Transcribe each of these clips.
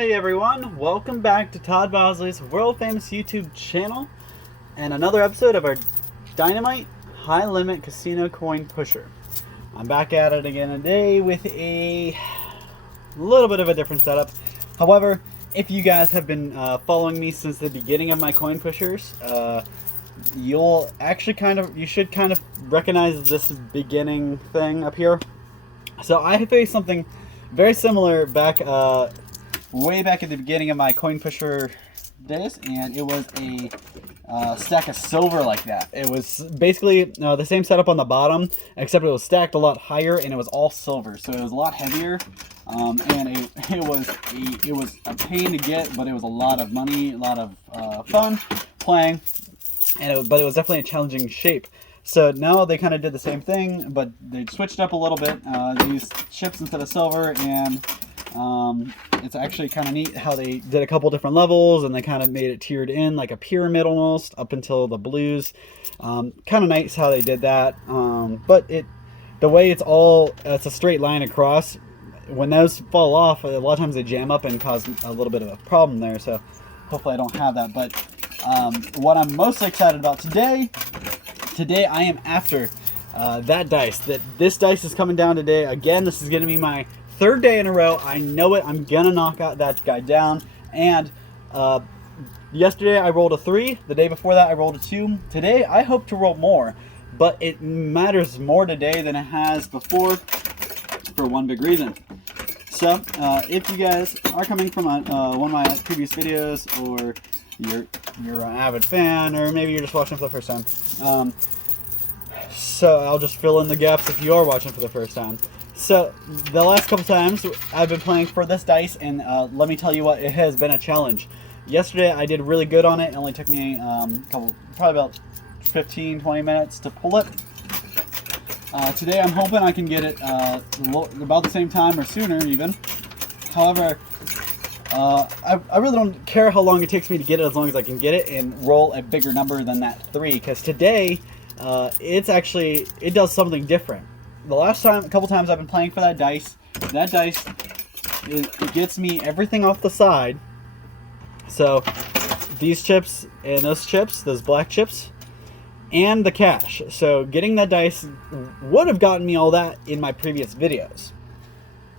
Hey everyone, welcome back to Todd Bosley's world famous YouTube channel and another episode of our Dynamite High Limit Casino Coin Pusher. I'm back at it again today with a little bit of a different setup. However, if you guys have been following me since the beginning of my coin pushers, you should kind of recognize this beginning thing up here. So I faced something very similar back way back at the beginning of my coin pusher days, and it was a stack of silver like that. It was basically the same setup on the bottom, except it was stacked a lot higher and it was all silver, so it was a lot heavier, and it was a pain to get, but it was a lot of money, a lot of fun playing, but it was definitely a challenging shape. So now they kind of did the same thing, but they switched up a little bit. They used chips instead of silver, and it's actually kind of neat how they did a couple different levels, and they kind of made it tiered in like a pyramid almost up until the blues. Kind of nice how they did that, but the way it's a straight line across. When those fall off, a lot of times they jam up and cause a little bit of a problem there, so hopefully I don't have that. But what I'm most excited about today I am after that dice. This dice is coming down today. Again, this is going to be my third day in a row. I know it. I'm going to knock out that guy down. And yesterday I rolled a 3. The day before that I rolled a 2. Today I hope to roll more. But it matters more today than it has before for one big reason. So if you guys are coming from one of my previous videos, or you're an avid fan, or maybe you're just watching for the first time, so I'll just fill in the gaps if you are watching for the first time. So the last couple times I've been playing for this dice, and let me tell you what, it has been a challenge. Yesterday I did really good on it. It only took me probably about 15-20 minutes to pull it. Today I'm hoping I can get it about the same time or sooner even. However, I really don't care how long it takes me to get it, as long as I can get it and roll a bigger number than that 3, because today it does something different. The last time, a couple times I've been playing for that dice, it gets me everything off the side. So these chips and those black chips, and the cash. So getting that dice would have gotten me all that in my previous videos.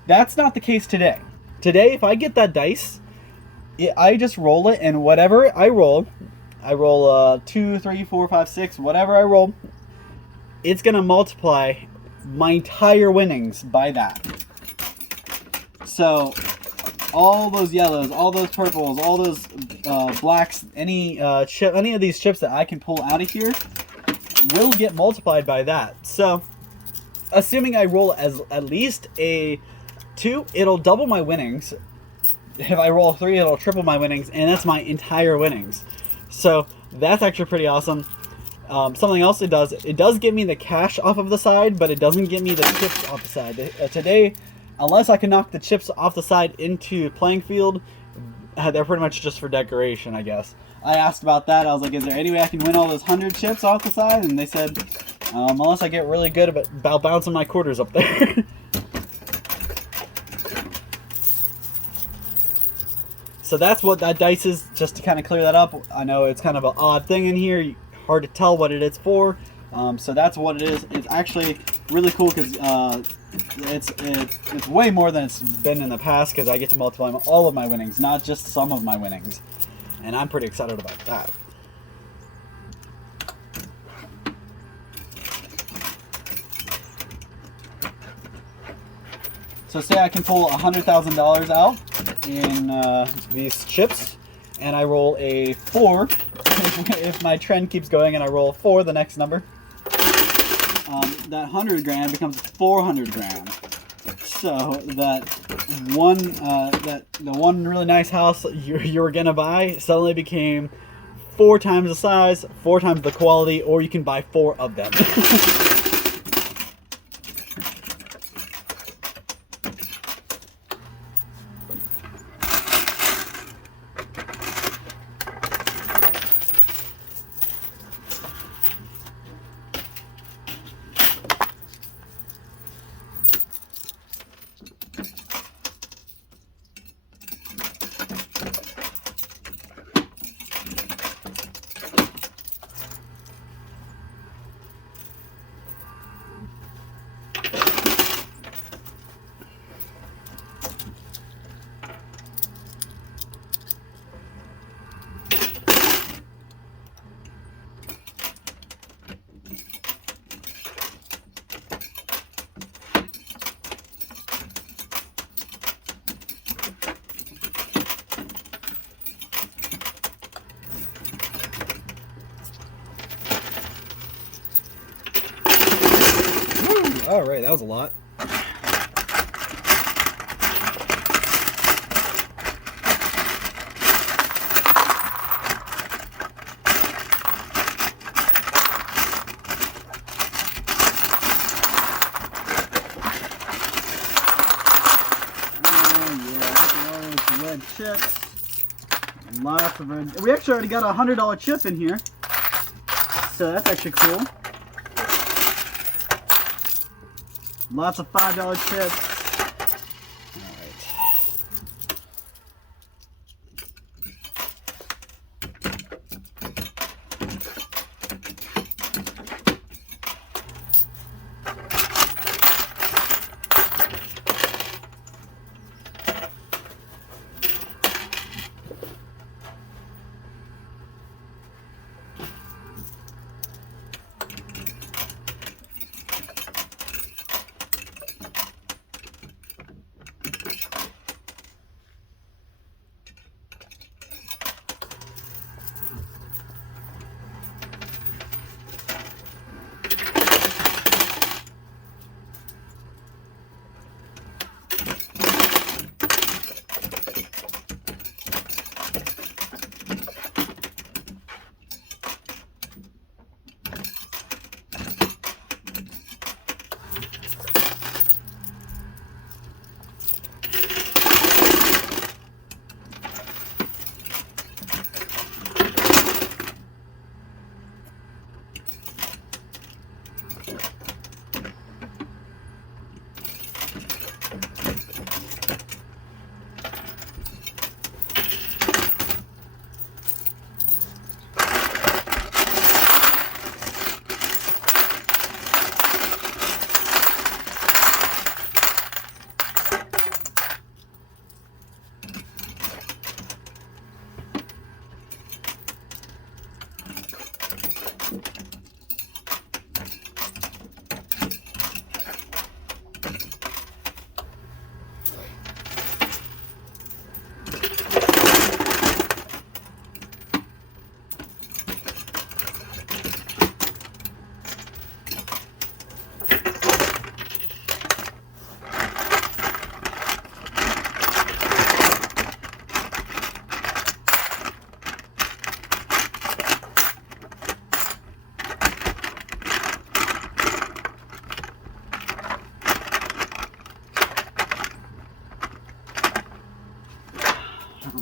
That's not the case today. Today, if I get that dice, I just roll it, and whatever I roll 2, 3, 4, 5, 6, whatever I roll, it's going to multiply my entire winnings by that. So all those yellows, all those purples, all those blacks, any of these chips that I can pull out of here will get multiplied by that. So assuming I roll at least a 2, it'll double my winnings. If I roll a 3, it'll triple my winnings, and that's my entire winnings. So that's actually pretty awesome. Something else it does get me the cash off of the side, but it doesn't get me the chips off the side. Today, unless I can knock the chips off the side into playing field, they're pretty much just for decoration, I guess. I asked about that. I was like, is there any way I can win all those 100 chips off the side? And they said, unless I get really good about bouncing my quarters up there. So that's what that dice is, just to kind of clear that up. I know it's kind of an odd thing in here, hard to tell what it is for. So that's what it is. It's actually really cool because it's way more than it's been in the past, because I get to multiply all of my winnings, not just some of my winnings. And I'm pretty excited about that. So say I can pull $100,000 out in these chips, and I roll a 4. If my trend keeps going and I roll a 4, the next number, that 100 grand becomes 400 grand. So that the one really nice house you were gonna buy suddenly became 4 times the size, 4 times the quality, or you can buy 4 of them. All right, that was a lot. Red chips. Lots of red. We actually already got a $100 chip in here, so that's actually cool. Lots of $5 chips.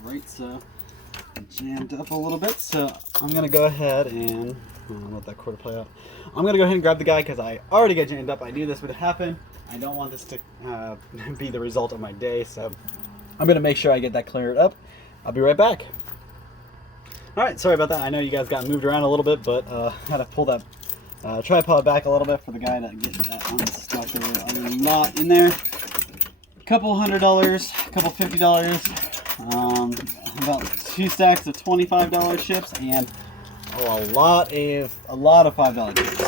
Alright, so jammed up a little bit, so I'm going to go ahead and let that quarter play out. I'm going to go ahead and grab the guy because I already got jammed up. I knew this would happen. I don't want this to be the result of my day, so I'm going to make sure I get that cleared up. I'll be right back. Alright, sorry about that. I know you guys got moved around a little bit, but I had to pull that tripod back a little bit for the guy to get that unstuck. There was a lot in there. A couple $100, a couple $50. About 2 stacks of $25 chips and a lot of $5 chips.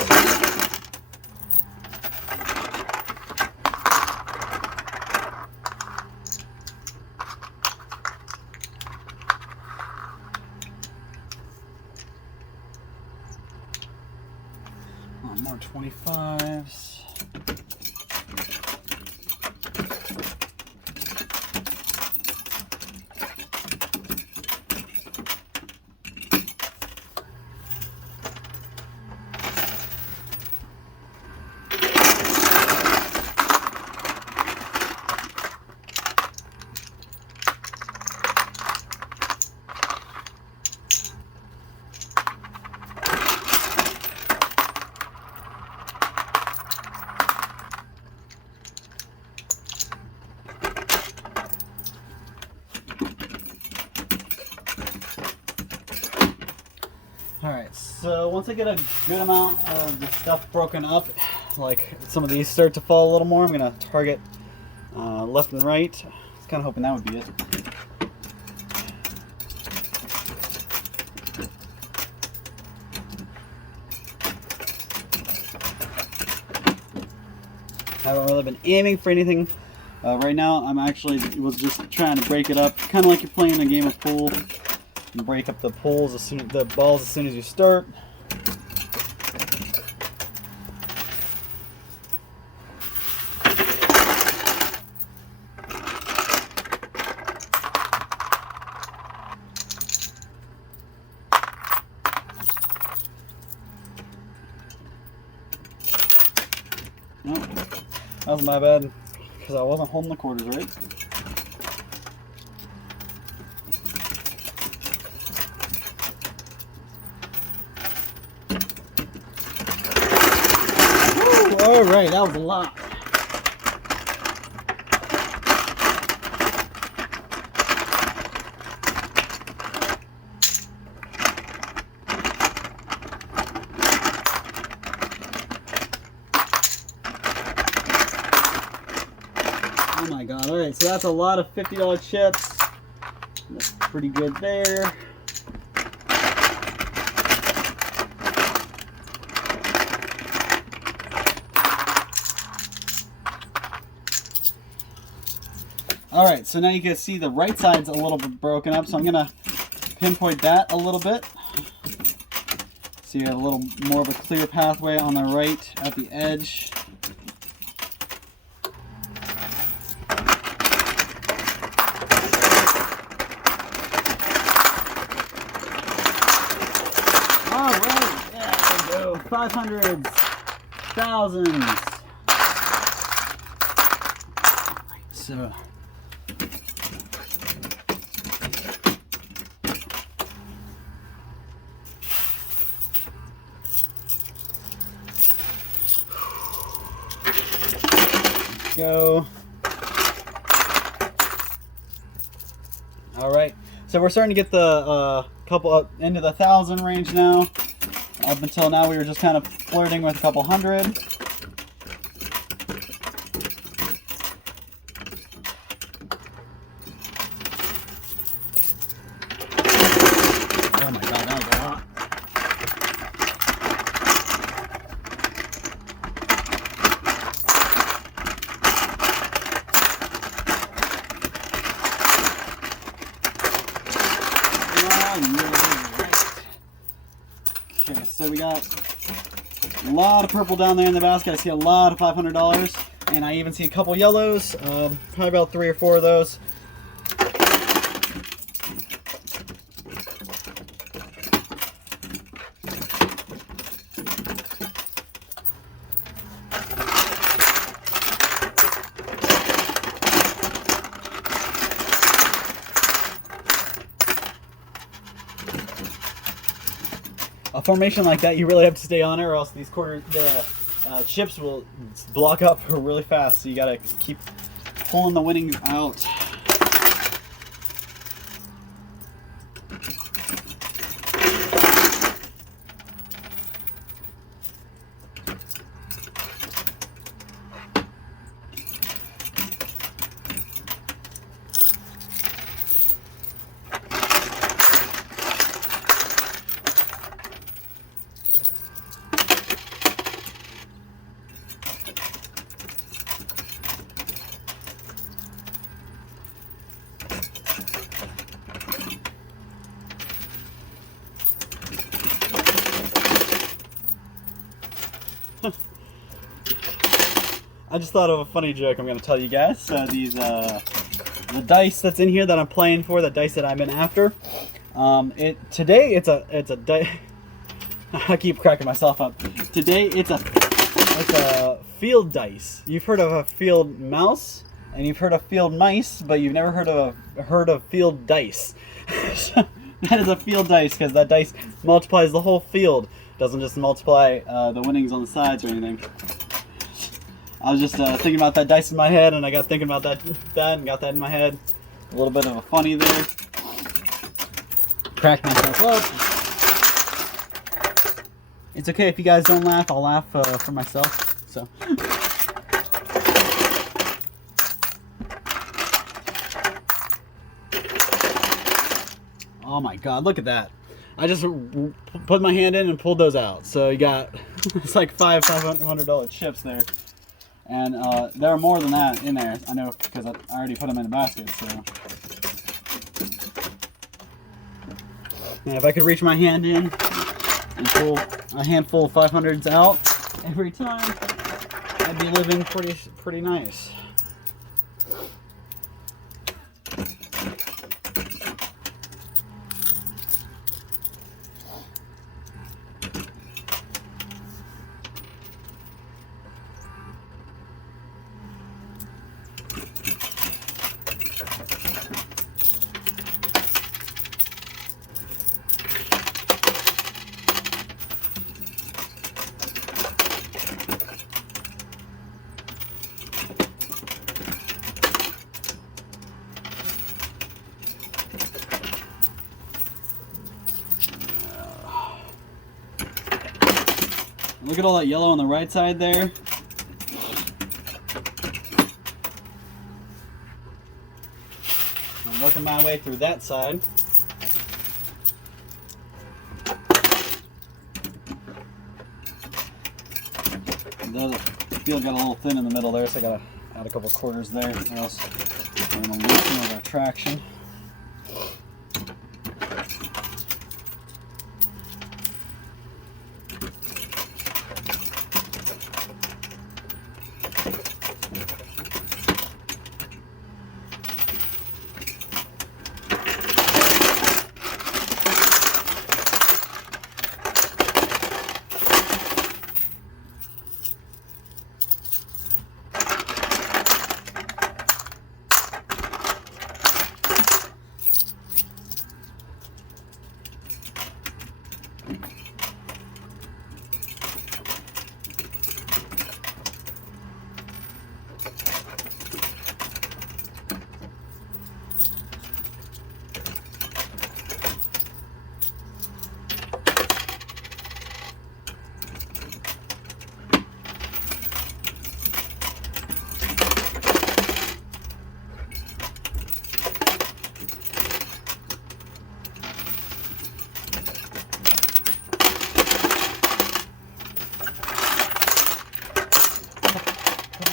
More 25s. Alright, so once I get a good amount of the stuff broken up, like some of these start to fall a little more, I'm going to target left and right. I was kind of hoping that would be it. I haven't really been aiming for anything right now. I'm actually was just trying to break it up, kind of like you're playing a game of pool. And break up the balls as soon as you start. No, that was my bad, because I wasn't holding the quarters right. Alright, that was a lot. Oh my god, alright, so that's a lot of $50 chips. That's pretty good there. Alright, so now you can see the right side's a little bit broken up, so I'm going to pinpoint that a little bit. So you have a little more of a clear pathway on the right at the edge. Alright, there we go. 500s, thousands. So go. All right, so we're starting to get the couple up into the 1,000 range now. Up until now, we were just kind of flirting with a couple hundred. Oh my god, that was a lot. Okay, so we got a lot of purple down there in the basket. I see a lot of $500, and I even see a couple yellows, probably about 3 or 4 of those. A formation like that, you really have to stay on it, or else these chips will block up really fast. So you gotta keep pulling the winnings out. I just thought of a funny joke I'm going to tell you guys. The dice that's in here that I'm playing for, the dice that I've been after. Today it's a dice. I keep cracking myself up. Today it's a field dice. You've heard of a field mouse and you've heard of field mice, but you've never heard of field dice. So that is a field dice because that dice multiplies the whole field. It doesn't just multiply the winnings on the sides or anything. I was just thinking about that dice in my head, and I got thinking about that and got that in my head. A little bit of a funny there. Cracked myself up. It's okay if you guys don't laugh. I'll laugh for myself. So. Oh my God! Look at that. I just put my hand in and pulled those out. So you got it's like $500 chips there. And there are more than that in there. I know because I already put them in the basket. So, and if I could reach my hand in and pull a handful of 500s out every time, I'd be living pretty nice. Look at all that yellow on the right side there. I'm working my way through that side. The field got a little thin in the middle there, so I gotta add a couple quarters there, or else I'm gonna lose some of our traction.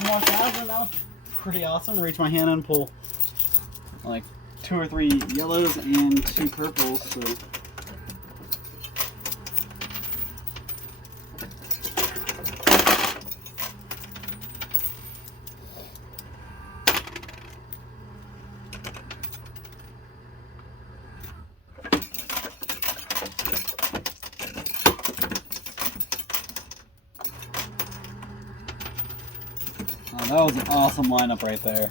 More thousand. That was pretty awesome. Reach my hand and pull like 2 or 3 yellows and 2 purples. So that was an awesome lineup right there.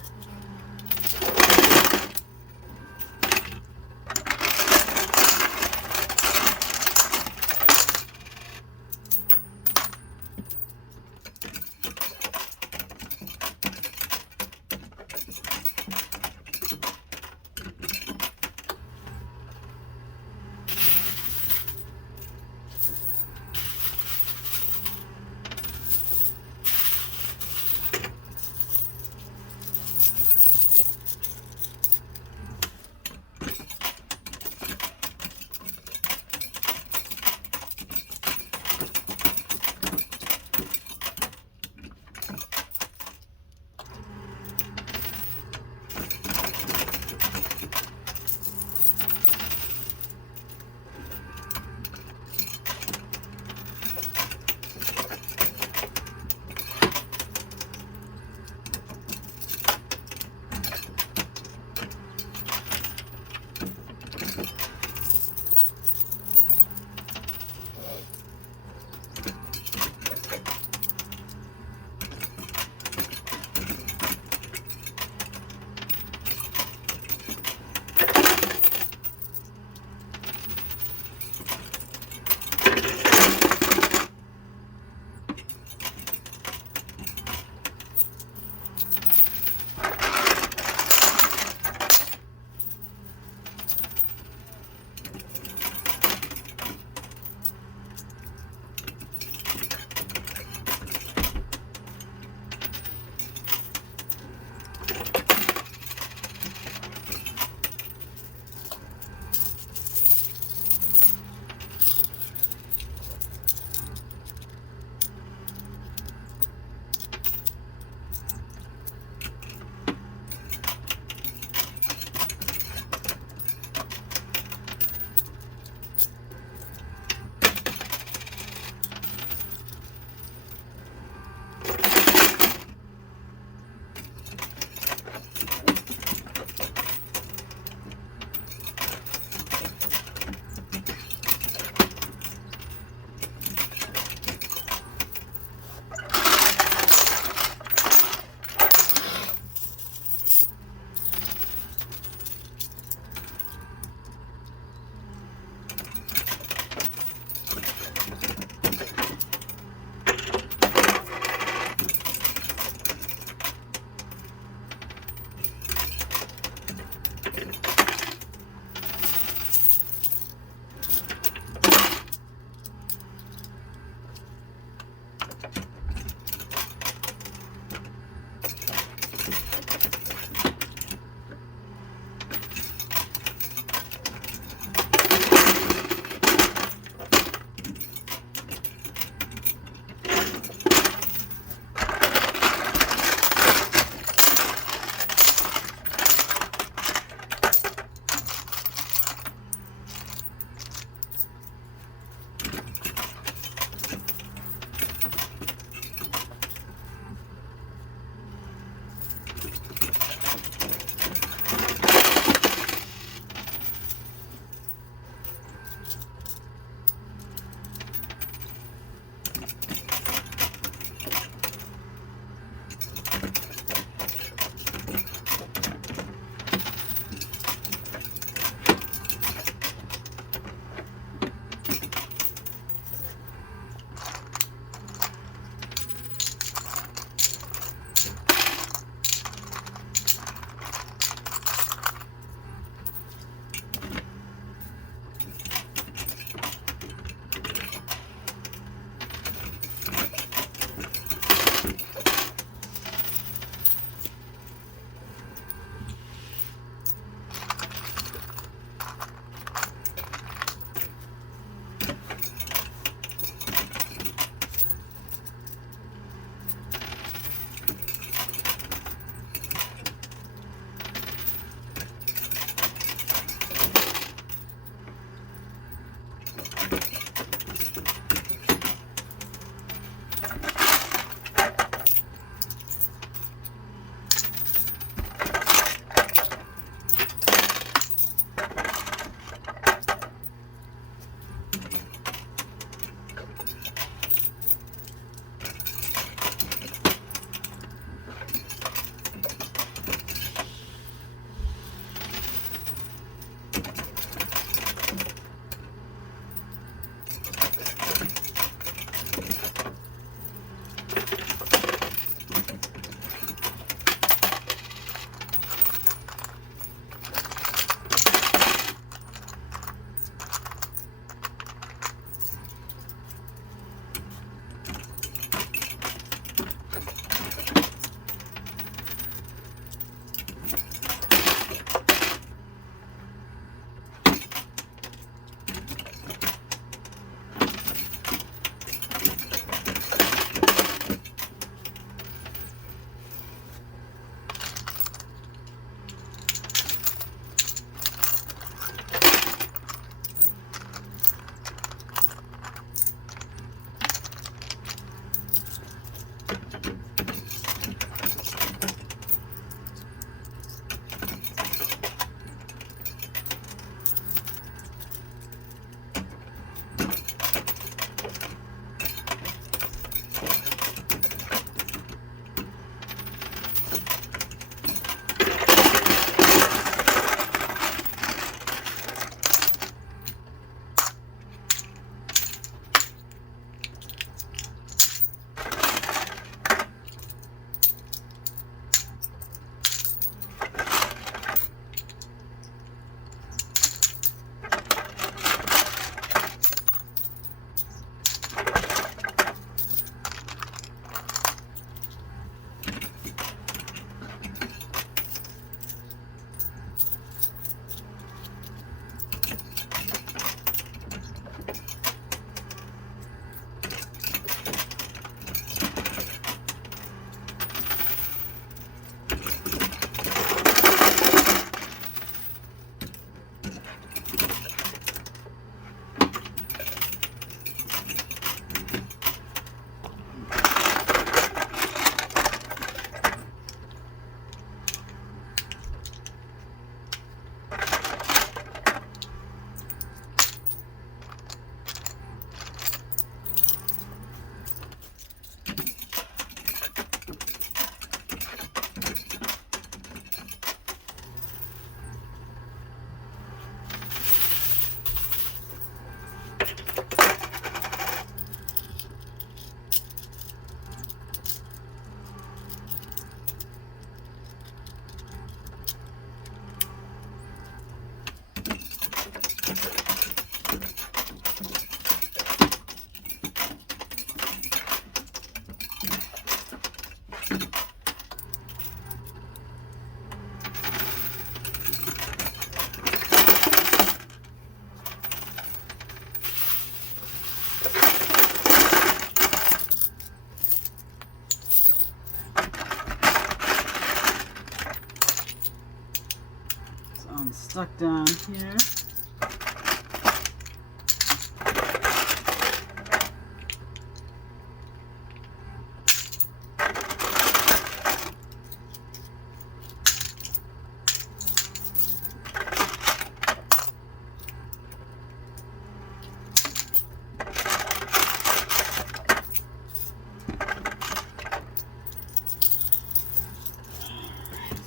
stuck down here.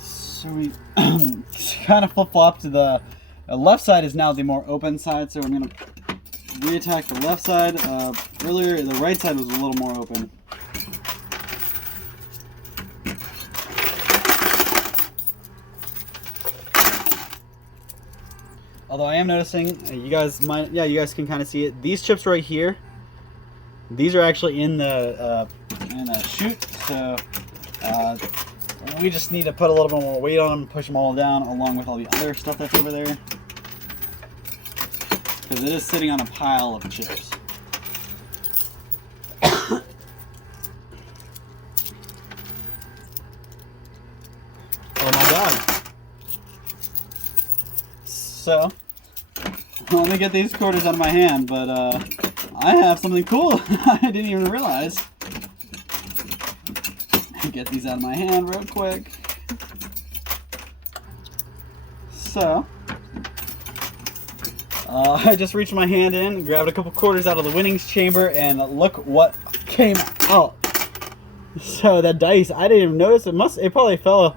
So we kind of flip-flop to the left side is now the more open side, so I'm going to re-attack the left side. Earlier, the right side was a little more open. Although I am noticing, you guys can kind of see it. These chips right here, these are actually in the chute, so we just need to put a little bit more weight on them, push them all down, along with all the other stuff that's over there, because it is sitting on a pile of chips. Oh my god. So, let me get these quarters out of my hand, but I have something cool I didn't even realize. Get these out of my hand real quick. So, I just reached my hand in, grabbed a couple quarters out of the winnings chamber, and look what came out. So that dice, I didn't even notice. It probably fell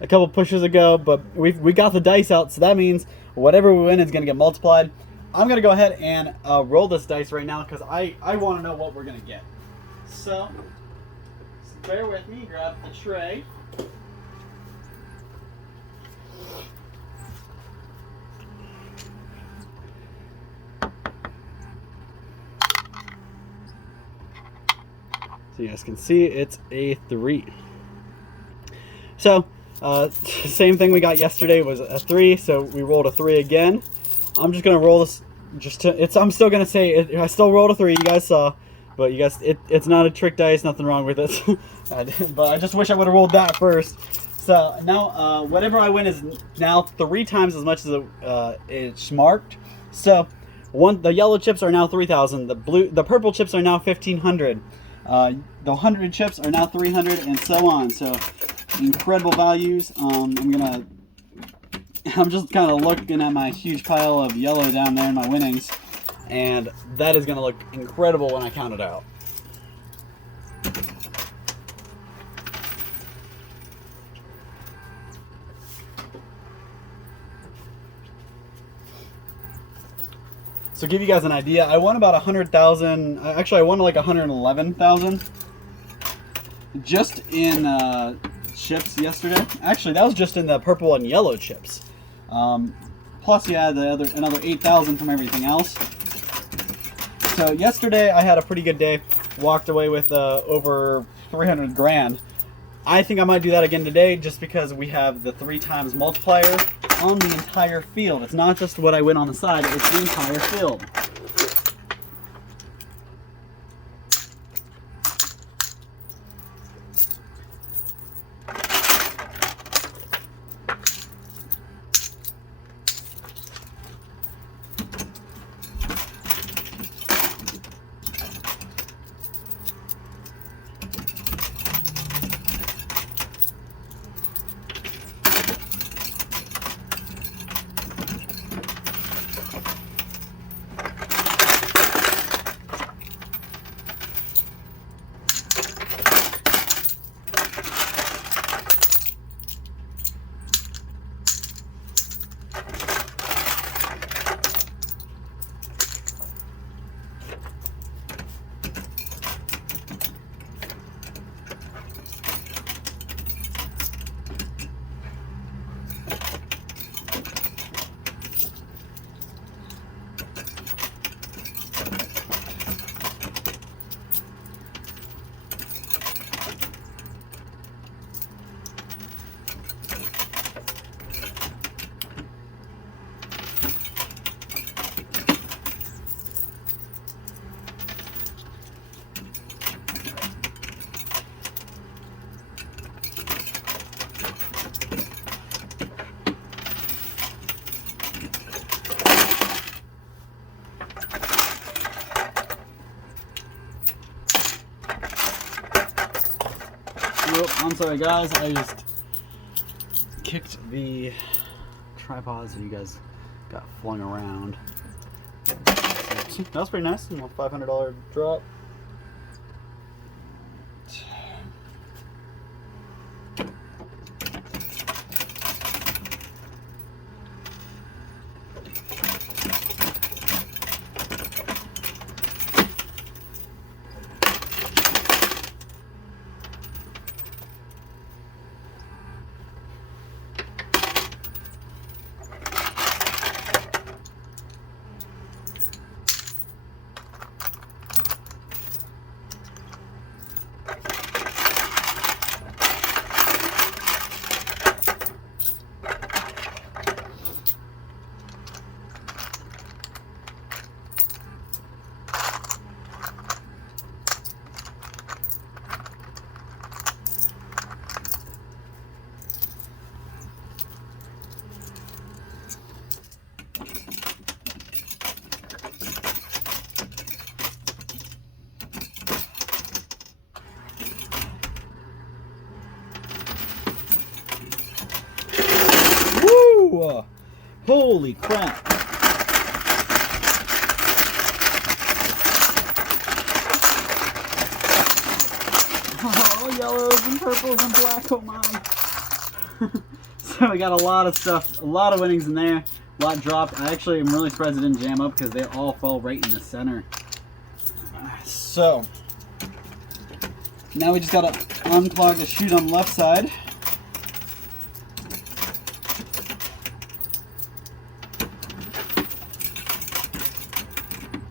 a couple pushes ago, but we got the dice out, so that means whatever we win is going to get multiplied. I'm going to go ahead and roll this dice right now, because I want to know what we're going to get. So, bear with me, grab the tray. So you guys can see it's a 3. So, same thing we got yesterday was a 3, so we rolled a 3 again. I'm just going to roll this, I'm still going to say, I still rolled a 3, you guys saw. But you guys, it's not a trick dice, nothing wrong with it. But I just wish I would have rolled that first. So now, whatever I win is now 3 times as much as it's marked. So the yellow chips are now 3,000. The purple chips are now 1,500. The 100 chips are now 300, and so on. So incredible values. I'm just kind of looking at my huge pile of yellow down there in my winnings. And that is going to look incredible when I count it out. So to give you guys an idea, I won about 100,000. Actually, I won like 111,000 just in chips yesterday. Actually, that was just in the purple and yellow chips. Plus, you had another 8,000 from everything else. So yesterday I had a pretty good day, walked away with over 300 grand. I think I might do that again today, just because we have the 3 times multiplier on the entire field. It's not just what I win on the side, it's the entire field. Oh, I'm sorry guys, I just kicked the tripod so you guys got flung around. That was pretty nice, a $500 drop. Woo! Holy crap! Oh, yellows and purples and black, oh my! So we got a lot of stuff, a lot of winnings in there, a lot dropped. I actually am really surprised it didn't jam up because they all fell right in the center. So, now we just gotta unclog the chute on the left side.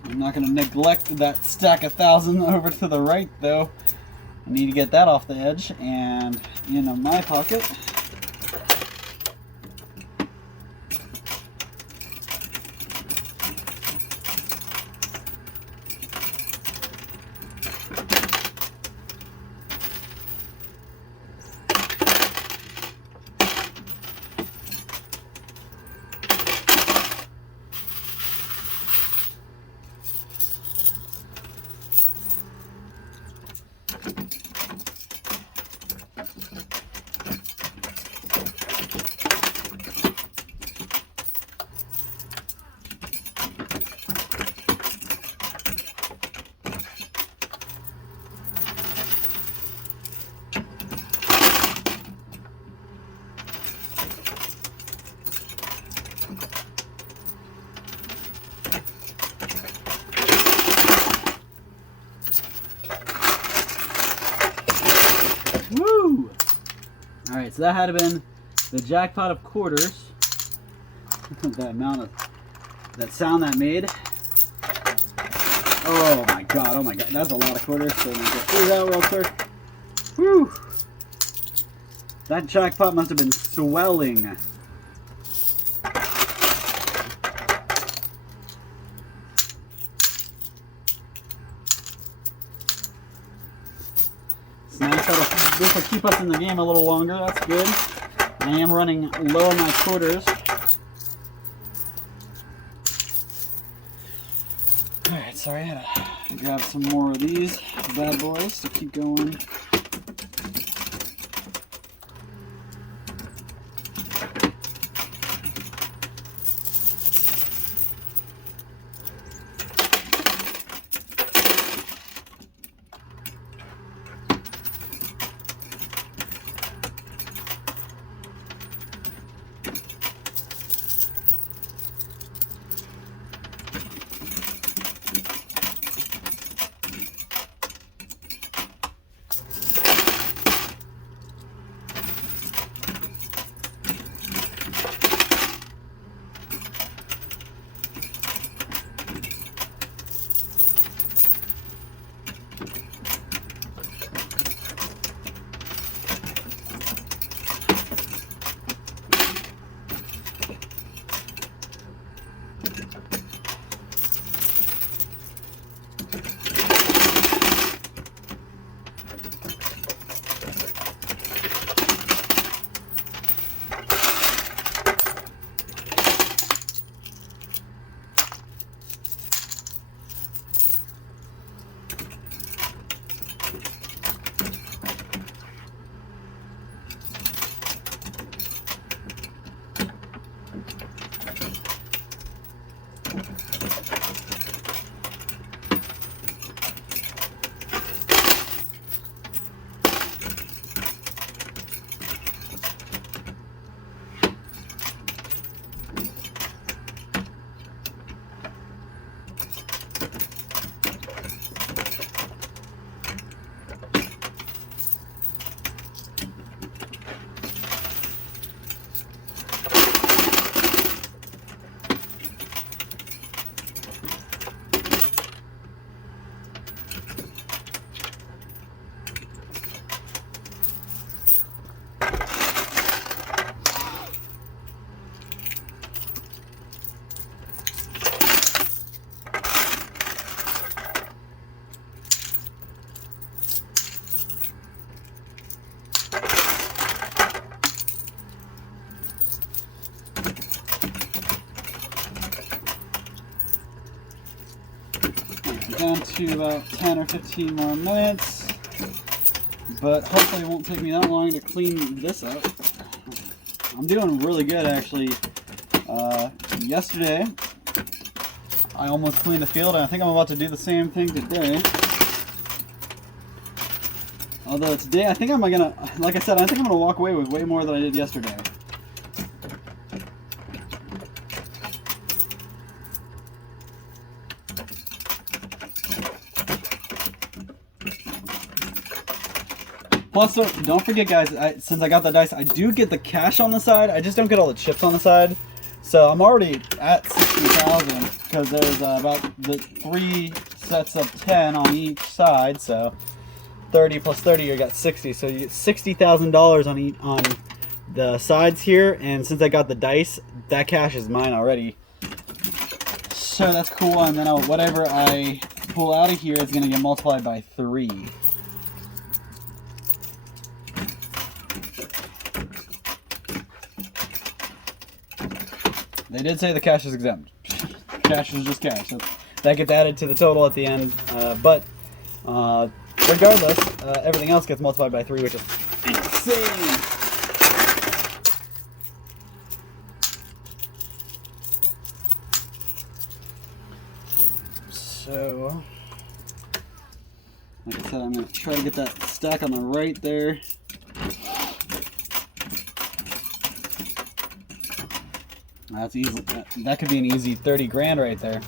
I'm not going to neglect that stack of 1,000 over to the right though. I need to get that off the edge and in my pocket. Woo! Alright, so that had been the jackpot of quarters. The amount of that sound that made. Oh my god, that's a lot of quarters. So let me get through that real quick. Woo! That jackpot must have been swelling. It's nice. This will keep us in the game a little longer. That's good. I am running low on my quarters. Alright, sorry, I had to grab some more of these bad boys to keep going. down to about 10 or 15 more minutes, but hopefully it won't take me that long to clean this up. I'm doing really good, actually. Yesterday, I almost cleaned the field, and I think I'm about to do the same thing today. Although today, I think I'm gonna, like I said, I think I'm gonna walk away with way more than I did yesterday. Plus, don't forget, guys, since I got the dice, I do get the cash on the side. I just don't get all the chips on the side. So I'm already at 60,000 because there's about the 3 sets of 10 on each side. So 30 plus 30, you got 60. So you get $60,000 on the sides here. And since I got the dice, that cash is mine already. So that's cool. And then whatever I pull out of here is going to get multiplied by 3. They did say the cash is exempt. Cash is just cash. So that gets added to the total at the end. But regardless, everything else gets multiplied by 3, which is insane. So, like I said, I'm going to try to get that stack on the right there. That's easy. That could be an easy 30 grand right there.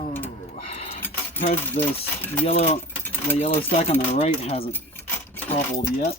Oh, because the yellow stack on the right hasn't crumbled yet.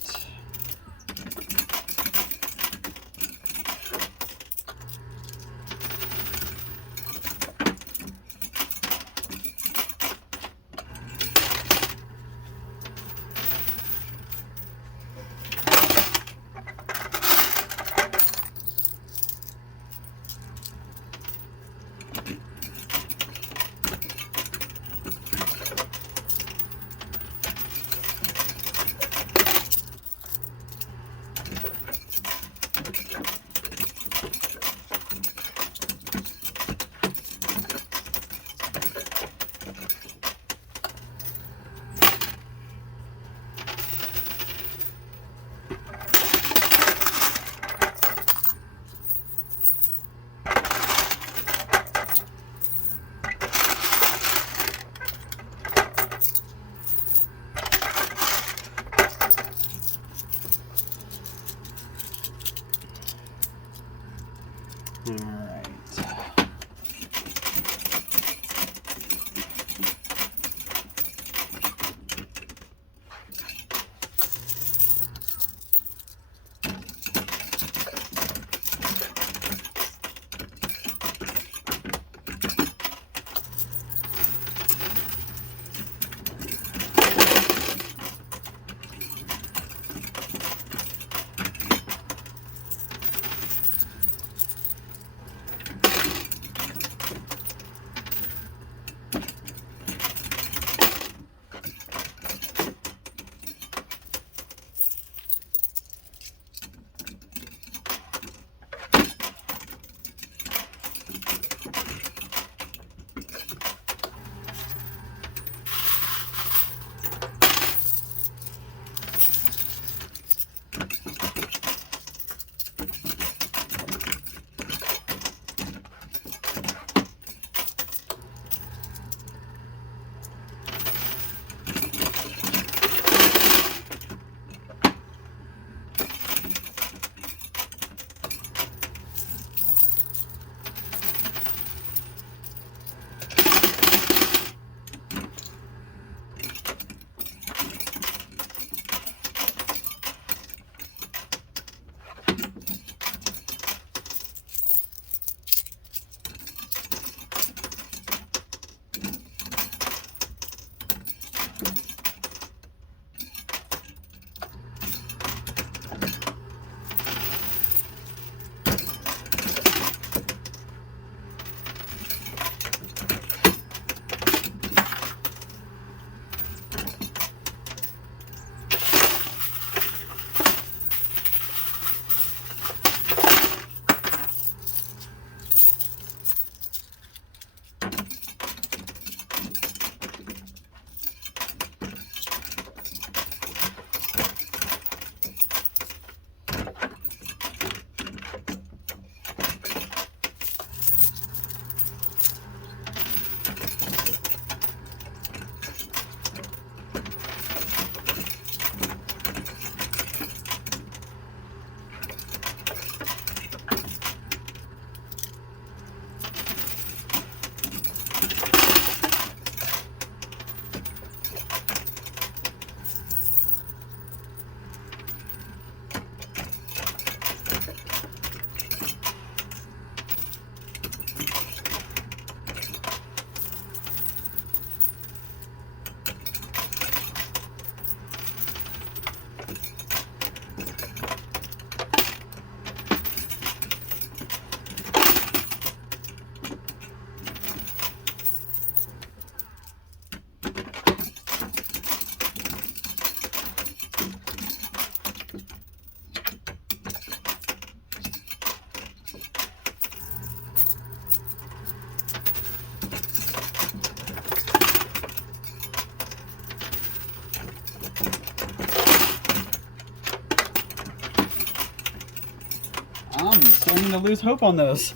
I'm starting to lose hope on those.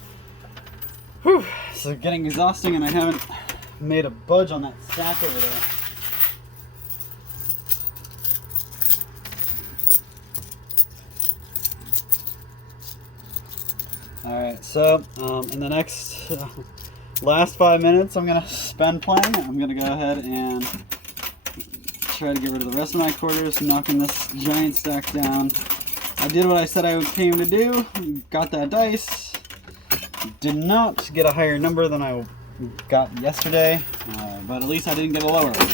Whew, this is getting exhausting and I haven't made a budge on that stack over there. Alright, so in the next last 5 minutes I'm gonna spend playing. I'm gonna go ahead and try to get rid of the rest of my quarters, knocking this giant stack down. I did what I said I came to do. Got that dice. Did not get a higher number than I got yesterday, but at least I didn't get a lower one.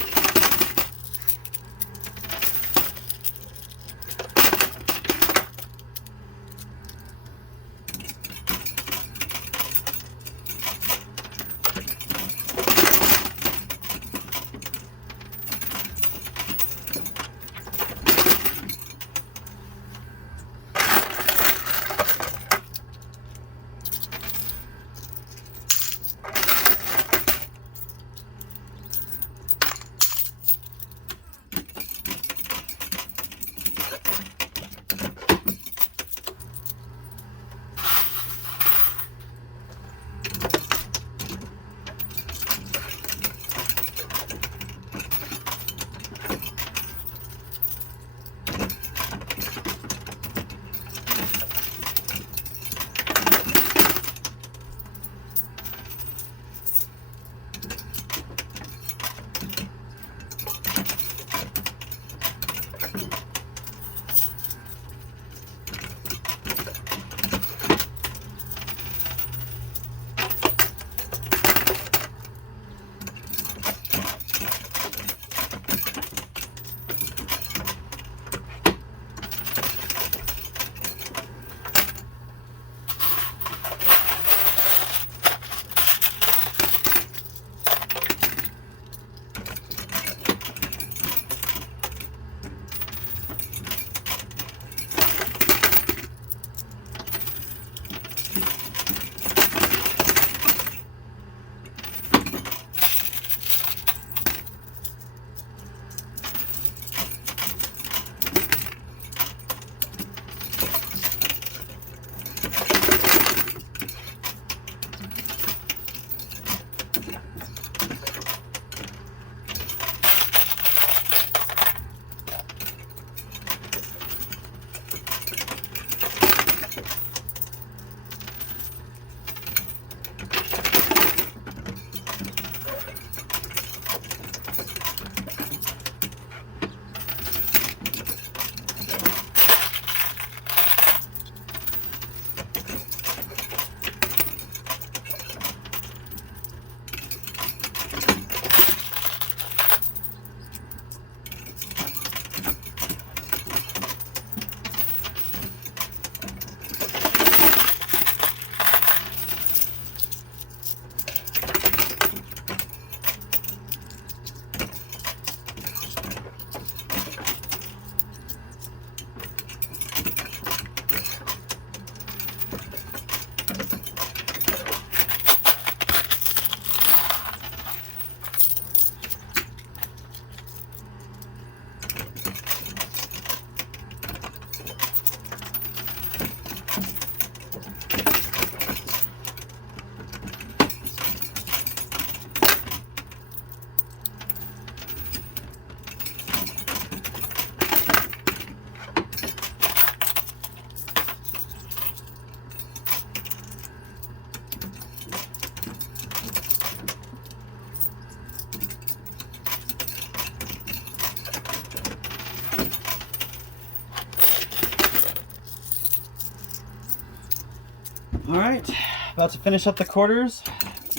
Alright, about to finish up the quarters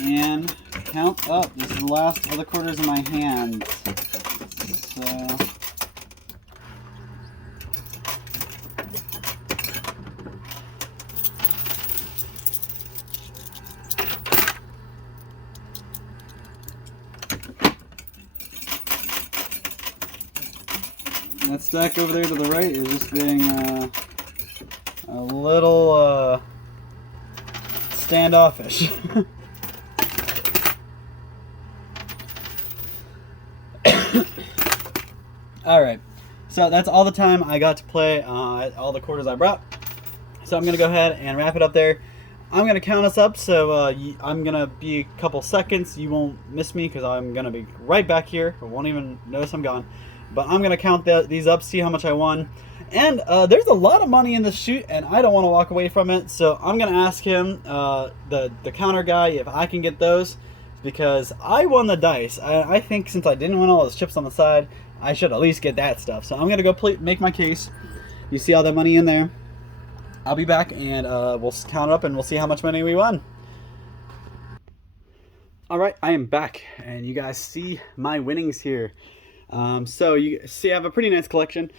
and count up. This is the last of the quarters in my hand. So that stack over there to the right is just being a little standoffish. Alright, so that's all the time I got to play all the quarters I brought. So I'm going to go ahead and wrap it up there. I'm going to count us up, so I'm going to be a couple seconds. You won't miss me because I'm going to be right back here. I won't even notice I'm gone. But I'm going to count these up, see how much I won. And there's a lot of money in this chute, and I don't want to walk away from it. So I'm going to ask him, the counter guy, if I can get those. Because I won the dice. I think since I didn't win all those chips on the side, I should at least get that stuff. So I'm going to go make my case. You see all that money in there? I'll be back, and we'll count it up, and we'll see how much money we won. Alright, I am back, and you guys see my winnings here. So you see I have a pretty nice collection.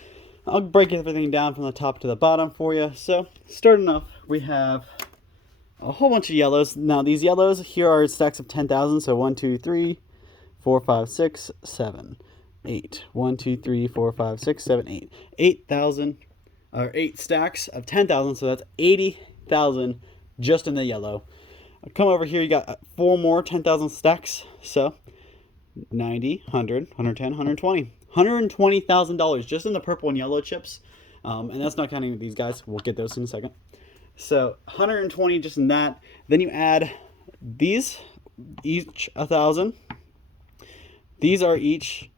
I'll break everything down from the top to the bottom for you. So starting off, we have a whole bunch of yellows. Now these yellows here are stacks of 10,000. So 1, 2, 3, 4, 5, 6, 7, 8. 1, 2, 3, 4, 5, 6, 7, 8. 8,000 or 8 stacks of 10,000. So that's 80,000 just in the yellow. Come over here, you got 4 more 10,000 stacks. So 90, 100, 110, 120. $120,000 just in the purple and yellow chips. And that's not counting these guys. We'll get those in a second. So 120 just in that. Then you add these, each 1,000. These are each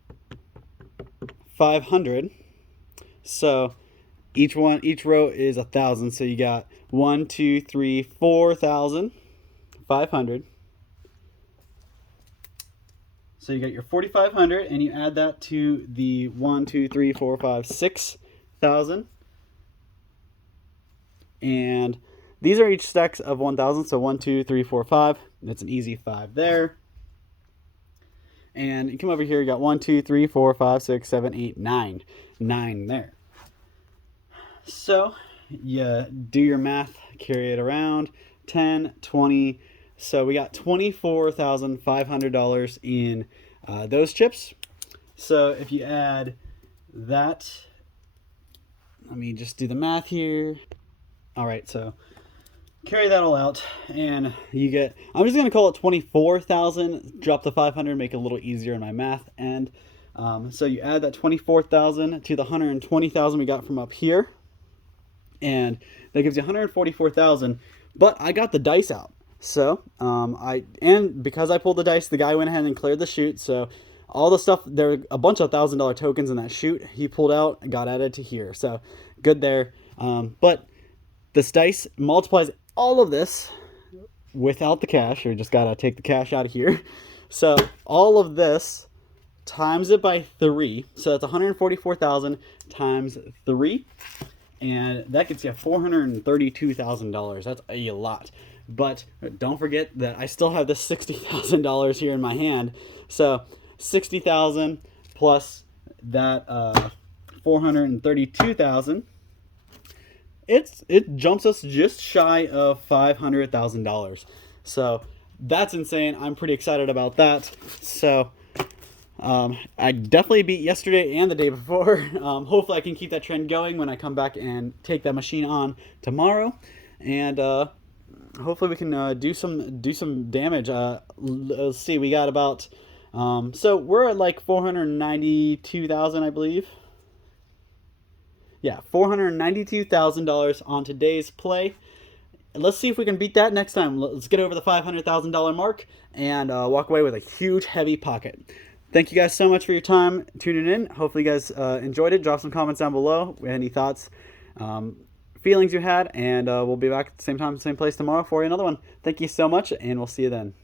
500. So each row is 1,000. So you got 1, 2, 3, 4,500. So you got your 4,500, and you add that to the 1, 2, 3, 4, 5, 6,000. And these are each stacks of 1,000. So 1, 2, 3, 4, 5. That's an easy 5 there. And you come over here, you got 1, 2, 3, 4, 5, 6, 7, 8, 9. 9 there. So you do your math, carry it around. 10, 20. So we got $24,500 in those chips. So if you add that, let me just do the math here. All right, so carry that all out, and you get, I'm just going to call it 24,000, drop the 500, make it a little easier in my math. And so you add that 24,000 to the 120,000 we got from up here, and that gives you 144,000. But I got the dice out. So, because I pulled the dice, the guy went ahead and cleared the chute. So, all the stuff, there were a bunch of $1,000 tokens in that chute he pulled out and got added to here. So, good there. But this dice multiplies all of this without the cash. You just got to take the cash out of here. So, all of this times it by 3. So, that's 144,000 times 3. And that gets you $432,000. That's a lot. But don't forget that I still have this $60,000 here in my hand. So 60,000 plus that 432,000. It jumps us just shy of $500,000. So that's insane. I'm pretty excited about that. So I definitely beat yesterday and the day before. Hopefully I can keep that trend going when I come back and take that machine on tomorrow. And hopefully we can do some damage. Let's see, we got about so we're at like 492,000, I believe. Yeah, $492,000 on today's play. Let's see if we can beat that next time. Let's get over the $500,000 mark and walk away with a huge, heavy pocket. Thank you guys so much for your time tuning in. Hopefully you guys enjoyed it. Drop some comments down below. Any thoughts, feelings you had, and we'll be back at the same time, same place tomorrow for another one. Thank you so much, and we'll see you then.